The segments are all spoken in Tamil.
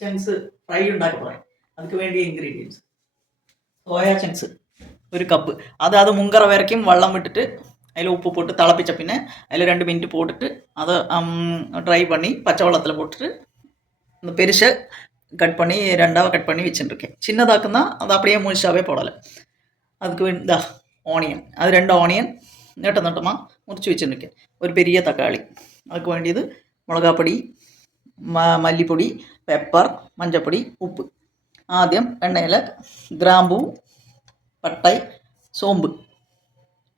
ചങ്ക്സ് ഫ്രൈ ഉണ്ടാക്കി പറയാം. അതിന് വേണ്ടിയ ഇൻഗ്രീഡിയൻസ്: സോയ ചങ്ക്സ് 1 കപ്പ്. അത് മുങ്കറ വരയ്ക്കും വെള്ളം വിട്ടിട്ട് അതിൽ ഉപ്പ് போட்டு തിളപ്പിച്ച പിന്നെ അതിൽ 2 മിനിറ്റ് போட்டுட்டு അത് ட்ரை பண்ணி பச்சைவெள்ளத்தில் போட்டுட்டு இந்த பெருசை கட் பண்ணி 2ஆக கட் பண்ணி வச்சுட்டுருக்கேன். சின்னதாக்குன்னா அது அப்படியே முழுசாவே போடலை. அதுக்கு இந்தா ஆனியன், அது 2 ஆனியன் நீட்டமாக முறிச்சு வச்சுருக்கேன். ஒரு பெரிய தக்காளி. அதுக்கு வேண்டியது மிளகாപ്പൊടി, മല്ലിപ്പൊടി, പെപ്പർ, മഞ്ഞൾപ്പൊടി, ഉപ്പ്. ആദ്യം എണ്ണയിൽ ഗ്രാമ്പൂ, പട്ടൈ, സോമ്പ്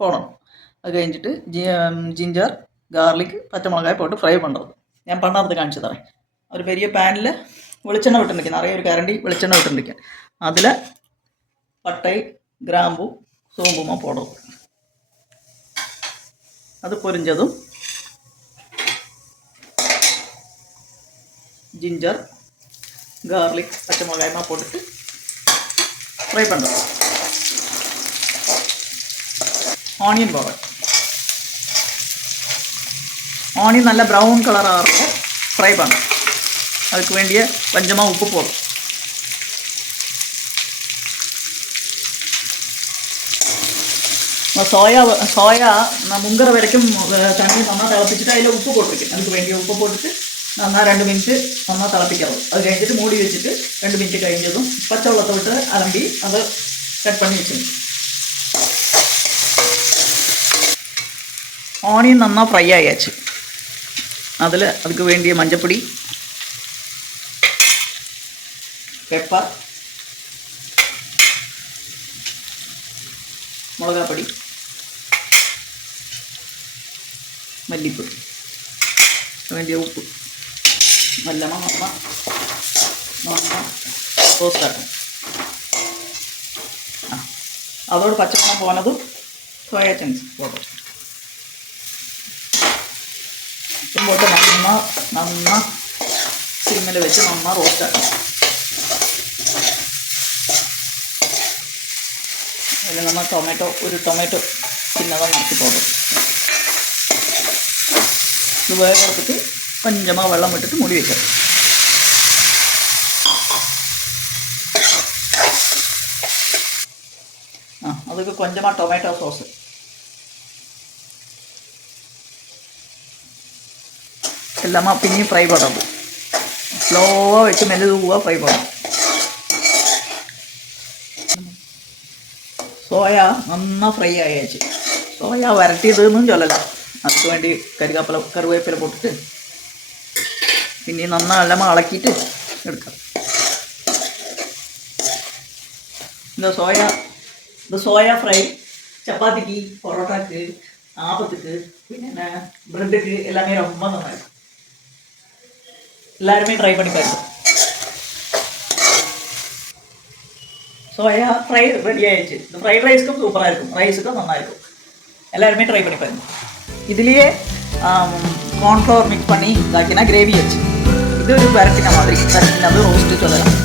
போடணும். அது കഴിഞ്ഞിട്ട് ஜிஞ்சர், கார்லிக், பச்சை மிளகாய் போட்டு ஃப்ரை பண்ணுறது. ഞാൻ பண்ணுறது காமிச்சு தரேன். ஒரு பெரிய பேனில் வெளிச்செண்ணெய் விட்டுருக்கேன். நிறைய ஒரு கரண்டி வெளிச்செண்ணெய் விட்டுருக்கேன். அதில் பட்டை, கிராம்பு, சோம்புமா போடுறது. அது பொரிஞ்சதும் ஜிஞ்சர், கார்லிக், பச்சை மிளகாயமாக போட்டுட்டு ஃப்ரை பண்ணுறது. Onion powder. ஆனியன் நல்ல ப்ரௌன் கலராக இருக்கும், ஃப்ரை பண்ணணும். அதுக்கு வேண்டிய கொஞ்சமாக உப்பு போடும். சோயா நான் முங்குற வரைக்கும் தண்ணி நல்லா திளப்பிச்சுட்டு அதில் உப்பு போட்டிருக்கேன். அதுக்கு வேண்டிய உப்பு போட்டுட்டு நல்லா 2 மினிட்டு நல்லா திளப்பிக்கிறது. அது കഴിഞ്ഞിട്ട് மூடி வச்சுட்டு 2 மினிറ്റ് കഴിഞ്ഞதும் பச்சை வெள்ளத்தை விட்டு அலம்பி அதை கட் பண்ணி வச்சுருக்கேன். ஆனியன் நல்லா ஃப்ரை ஆயாச்சு. அதுக்கு வேண்டிய மஞ்சப்பொடி, பெப்பர், மிளகாப்பொடி, മല്ലിപ്പൊടി, വേണ്ടിയ ഉപ്പ് എല്ലാം റോസ്റ്റാക്കും. അതോട് പച്ചമണം പോനതും സോയ ചങ്ക്സ് പോട്ടും പോട്ട് നന്ന സിമ്മിൽ വെച്ച് നന്നാ റോസ്റ്റാക്കും. അതിൽ നമ്മൾ ഒരു ടൊമാറ്റോ ചിന്നതാണ് നടത്തി പോടും. ഇത് വേഗത്തിട്ട് கொஞ்சமாக வெള്ളം விட்டுட்டு மூடி வைக்கிறது. அதுக்கு கொஞ்சமாக டொமேட்டோ சோஸு, எல்லாமே பின்னி ஃப்ரை பண்ணுறது. ஸ்லோவாக வச்சு மெதுவாக ஃப்ரை பண்ணணும். சோயா நல்லா ஃப்ரை ஆயாச்சு. சோயா വരട്ടിയതെന്നും சொல்லலாம். அதுக்கு வேண்டி கருவேப்பிலை போட்டுட்டு പിന്നെ നന്നാ എല്ലാം ഇളക്കിയിട്ട് എടുക്കാം. இந்த சோயா ஃப்ரை சப்பாத்திக்கு, பரோட்டாக்கு, ஆப்பத்துக்கு, പിന്നെ ப்ரெட்டுக்கு எல்லாமே ரொம்ப நல்லா இருக்கும். எல்லாருமே ட்ரை பண்ணி பாருங்க. சோயா ஃப்ரை ரெடி ஆயிடுச்சு. இந்த ஃப்ரைட் ரைஸ்க்கும் சூப்பராக இருக்கும், ரைஸுக்கும் நல்லா இருக்கும். எல்லாருமே ட்ரை பண்ணி பாருங்க. இதுலேயே கார்ன்ஃப்ளவர் மிக்ஸ் பண்ணி இதாக்கினா கிரேவி வச்சு இது ஒரு பரட்டின மாதிரி, பரட்டினது ரோஸ்ட்டு சொல்லலாம்.